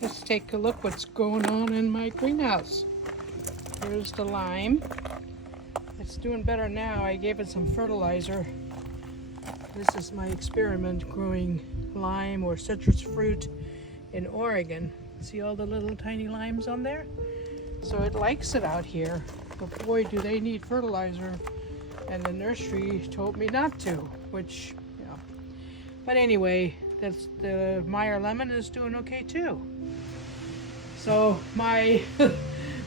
Let's take a look what's going on in my greenhouse. Here's the lime. It's doing better now. I gave it some fertilizer. This is my experiment growing lime or citrus fruit in Oregon. See all the little tiny limes on there? So it likes it out here. But boy, do they need fertilizer. And the nursery told me not to, which, you know. But anyway, that's the Meyer lemon is doing okay too. So my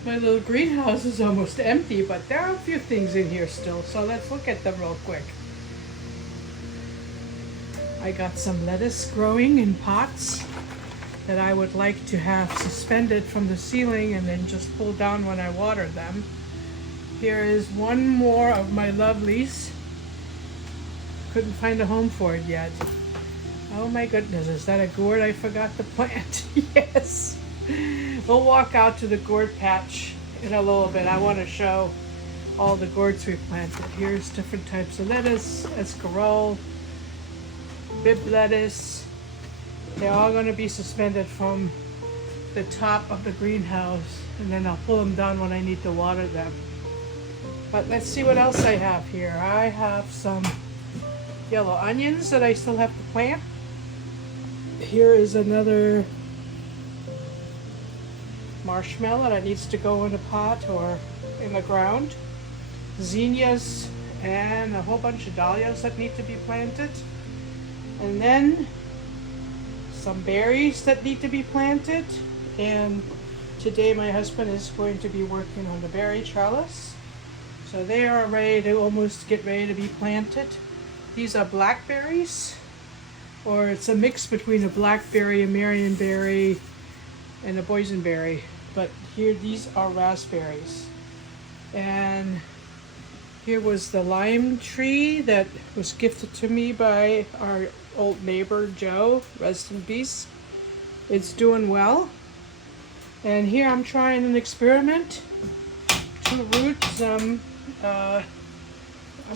my little greenhouse is almost empty, but there are a few things in here still. So let's look at them real quick. I got some lettuce growing in pots that I would like to have suspended from the ceiling and then just pull down when I water them. Here is one more of my lovelies. Couldn't find a home for it yet. Oh my goodness, is that a gourd I forgot to plant? Yes. We'll walk out to the gourd patch in a little bit. I want to show all the gourds we planted. Here's different types of lettuce, escarole, bib lettuce. They're all going to be suspended from the top of the greenhouse, and then I'll pull them down when I need to water them. But let's see what else I have here. I have some yellow onions that I still have to plant. Here is another marshmallow that needs to go in a pot or in the ground. Zinnias and a whole bunch of dahlias that need to be planted. And then some berries that need to be planted. And today my husband is going to be working on the berry trellis. So they are ready to almost get ready to be planted. These are blackberries, or it's a mix between a blackberry, a marionberry, and a boysenberry. But here, these are raspberries. And here was the lime tree that was gifted to me by our old neighbor, Joe, rest in peace. It's doing well. And here I'm trying an experiment to root some, I'm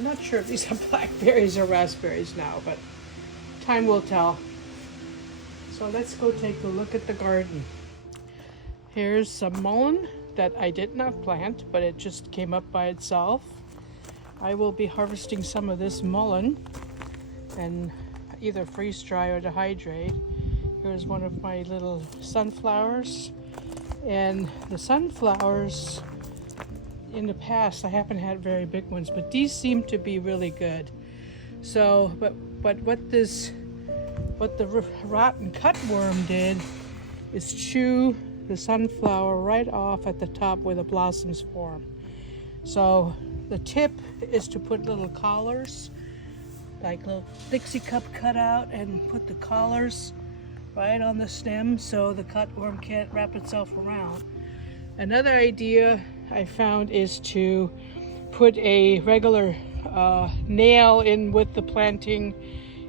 not sure if these are blackberries or raspberries now, but time will tell. So let's go take a look at the garden. Here's some mullein that I did not plant, but it just came up by itself. I will be harvesting some of this mullein and either freeze dry or dehydrate. Here's one of my little sunflowers. And the sunflowers, in the past, I haven't had very big ones, but these seem to be really good. So, but what the rotten cutworm did is chew the sunflower right off at the top where the blossoms form. So the tip is to put little collars, like little Dixie cup cutout, and put the collars right on the stem so the cutworm can't wrap itself around. Another idea I found is to put a regular nail in with the planting,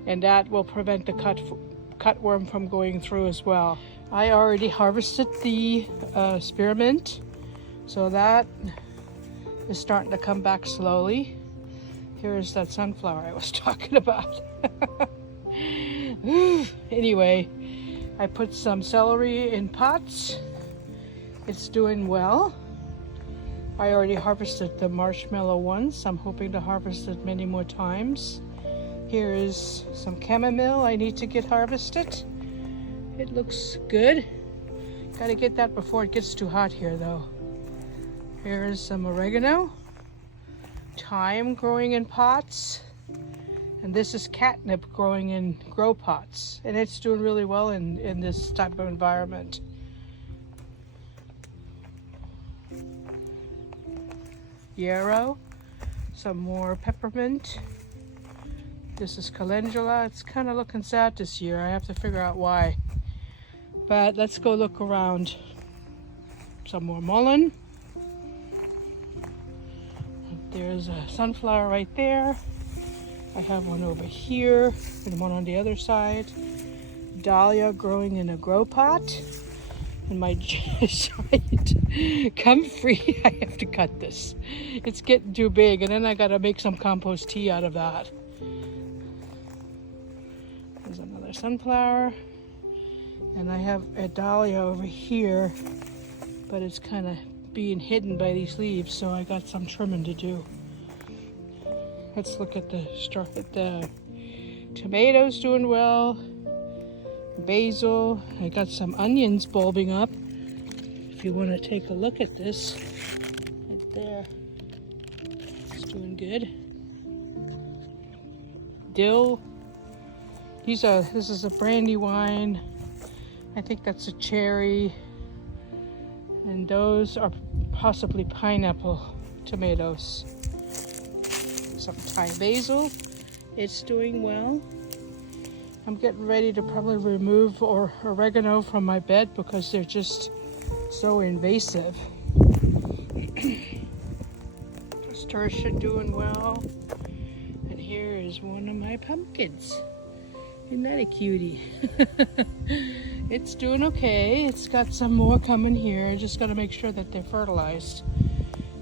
and that will prevent the cutworm from going through as well. I already harvested the spearmint, so that is starting to come back slowly. Here's that sunflower I was talking about. Anyway, I put some celery in pots. It's doing well. I already harvested the marshmallow once. I'm hoping to harvest it many more times. Here is some chamomile I need to get harvested. It looks good. Gotta get that before it gets too hot here though. Here's some oregano. Thyme growing in pots. And this is catnip growing in grow pots. And it's doing really well in this type of environment. Yarrow. Some more peppermint. This is calendula. It's kind of looking sad this year. I have to figure out why. But let's go look around. Some more mullein. There's a sunflower right there. I have one over here and one on the other side. Dahlia growing in a grow pot. And my giant comfrey, I have to cut this. It's getting too big, and then I gotta make some compost tea out of that. There's another sunflower. And I have a dahlia over here, but it's kind of being hidden by these leaves, so I got some trimming to do. Let's look at the tomatoes doing well. Basil. I got some onions bulbing up. If you want to take a look at this, right there, it's doing good. Dill. This is a Brandywine. I think that's a cherry. And those are possibly pineapple tomatoes. Some Thai basil. It's doing well. I'm getting ready to probably remove oregano from my bed because they're just so invasive. Nasturtia doing well. And here is one of my pumpkins. Isn't that a cutie? It's doing okay. It's got some more coming here. I just got to make sure that they're fertilized.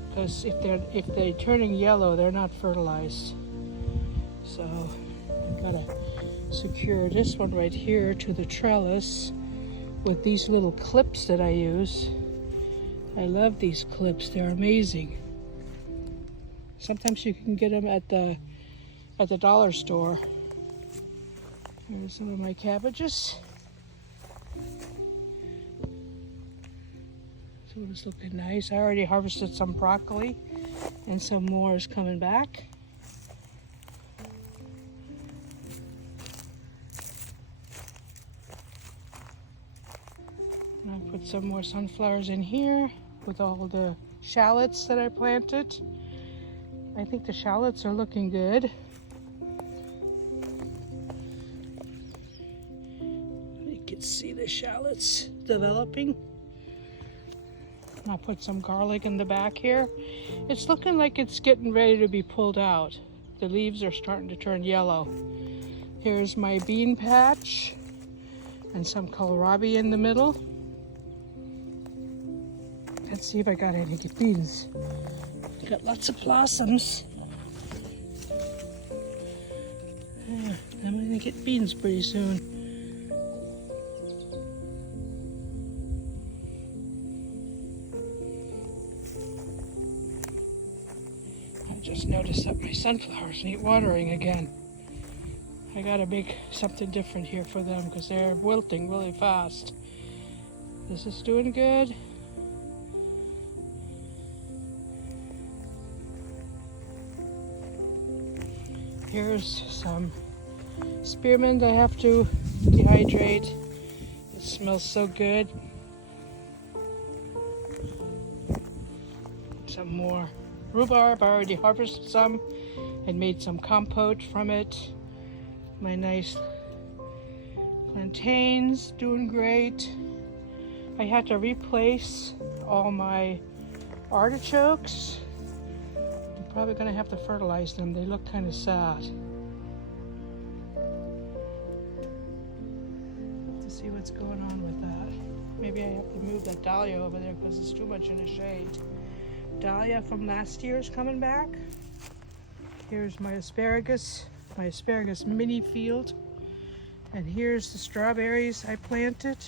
Because if they're turning yellow, they're not fertilized. So I gotta secure this one right here to the trellis with these little clips that I use. I love these clips. They're amazing. Sometimes you can get them at the dollar store. Here's some of my cabbages. So it's looking nice. I already harvested some broccoli and some more is coming back. And I'll put some more sunflowers in here with all the shallots that I planted. I think the shallots are looking good. You can see the shallots developing. And I'll put some garlic in the back here. It's looking like it's getting ready to be pulled out. The leaves are starting to turn yellow. Here's my bean patch and some kohlrabi in the middle. Let's see if I got any beans. Got lots of blossoms. Yeah, I'm gonna get beans pretty soon. I just noticed that my sunflowers need watering again. I gotta make something different here for them because they're wilting really fast. This is doing good. Here's some spearmint I have to dehydrate. It smells so good. Some more rhubarb. I already harvested some and made some compote from it. My nice plantains doing great. I had to replace all my artichokes. I'm probably gonna have to fertilize them. They look kind of sad. Have to see what's going on with that. Maybe I have to move that dahlia over there because it's too much in the shade. Dahlia from last year is coming back. Here's my asparagus mini field. And here's the strawberries I planted.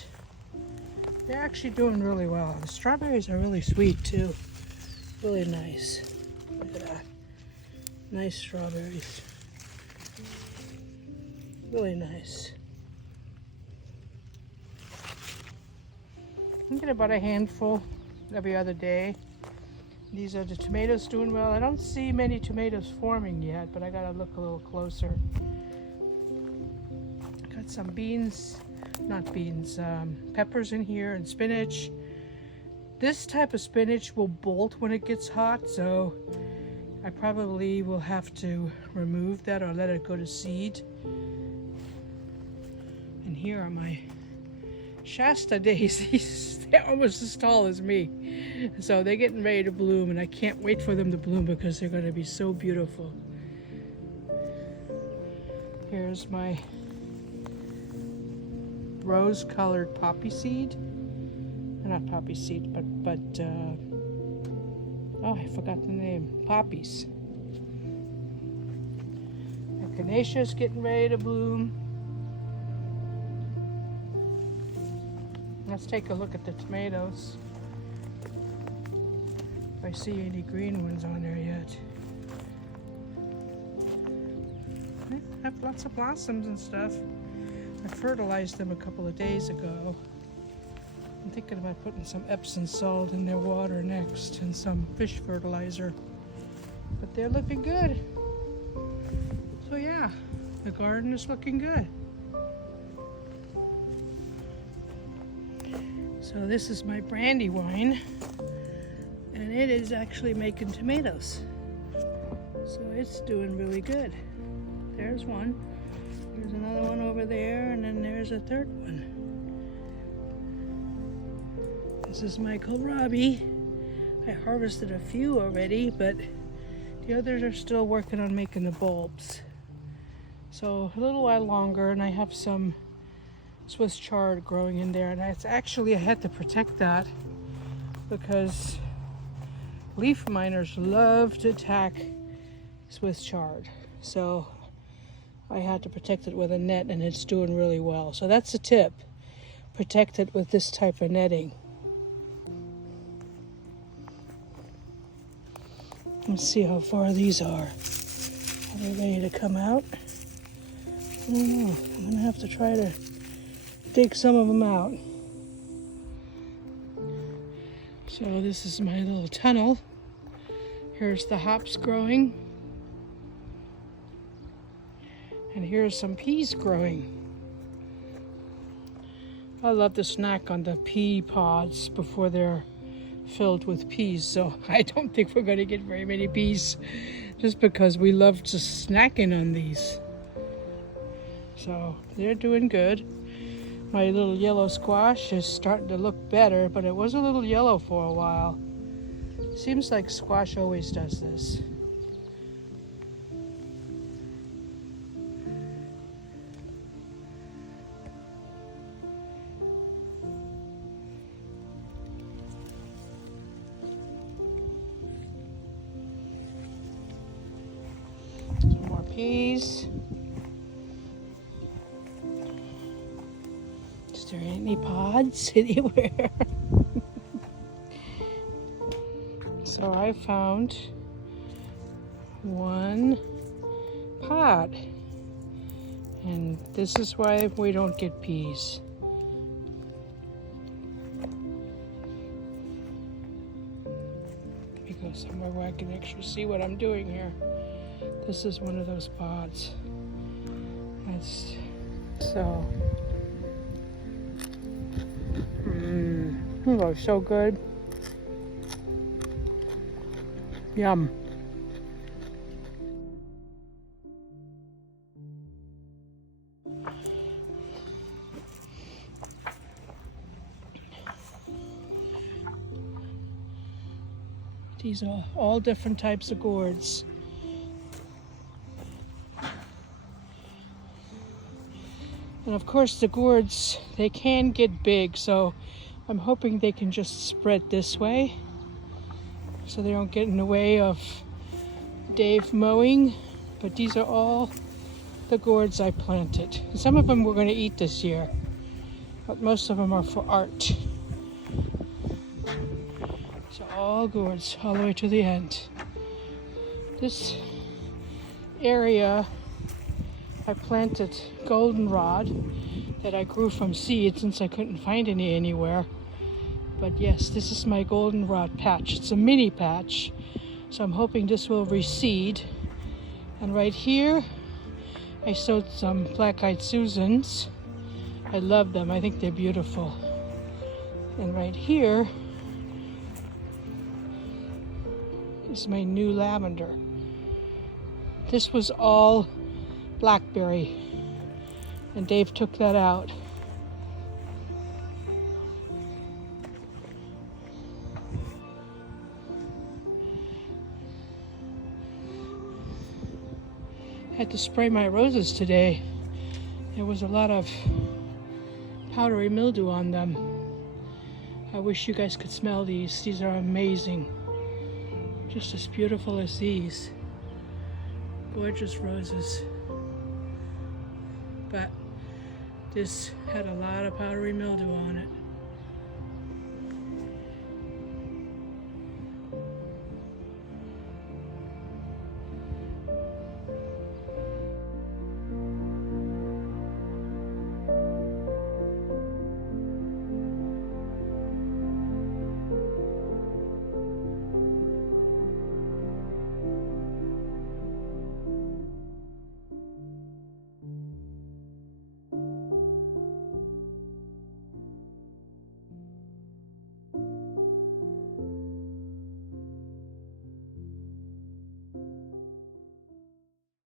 They're actually doing really well. The strawberries are really sweet too. Really nice. Look at that. Nice strawberries. Really nice. I get about a handful every other day. These are the tomatoes doing well. I don't see many tomatoes forming yet, but I gotta look a little closer. Got some peppers in here and spinach. This type of spinach will bolt when it gets hot, so I probably will have to remove that or let it go to seed. And here are my Shasta daisies. They're almost as tall as me. So they're getting ready to bloom, and I can't wait for them to bloom because they're going to be so beautiful. Here's my rose-colored poppy seed. Not poppy seed, but oh, I forgot the name. Poppies. Echinacea is getting ready to bloom. Let's take a look at the tomatoes. If I see any green ones on there yet. They have lots of blossoms and stuff. I fertilized them a couple of days ago. I'm thinking about putting some Epsom salt in their water next and some fish fertilizer. But they're looking good. So yeah, the garden is looking good. So this is my Brandywine, and it is actually making tomatoes. So it's doing really good. There's one. There's another one over there, and then there's a third one. This is my kohlrabi. I harvested a few already, but the others are still working on making the bulbs. So a little while longer, and I have some Swiss chard growing in there, and I had to protect that because leaf miners love to attack Swiss chard. So I had to protect it with a net, and it's doing really well. So that's a tip. Protect it with this type of netting. Let's see how far these are. Are they ready to come out? I don't know. I'm gonna have to try to dig some of them out. So this is my little tunnel. Here's the hops growing. And here's some peas growing. I love to snack on the pea pods before they're filled with peas. So I don't think we're going to get very many peas just because we love just snacking on these. So they're doing good. My little yellow squash is starting to look better, but it was a little yellow for a while. Seems like squash always does this. Some more peas. Is there any pods anywhere? So I found one pod, and this is why we don't get peas. Let me go somewhere where I can actually see what I'm doing here. This is one of those pods. That's so. Oh, so good. Yum. These are all different types of gourds. And of course the gourds, they can get big, so I'm hoping they can just spread this way so they don't get in the way of Dave mowing. But these are all the gourds I planted. Some of them we're going to eat this year, but most of them are for art. So all gourds all the way to the end. This area I planted goldenrod that I grew from seed since I couldn't find any anywhere. But yes, this is my goldenrod patch. It's a mini patch, so I'm hoping this will reseed. And right here, I sowed some black-eyed Susans. I love them. I think they're beautiful. And right here is my new lavender. This was all blackberry, and Dave took that out. I had to spray my roses today. There was a lot of powdery mildew on them. I wish you guys could smell these. These are amazing. Just as beautiful as these. Gorgeous roses. But this had a lot of powdery mildew on it.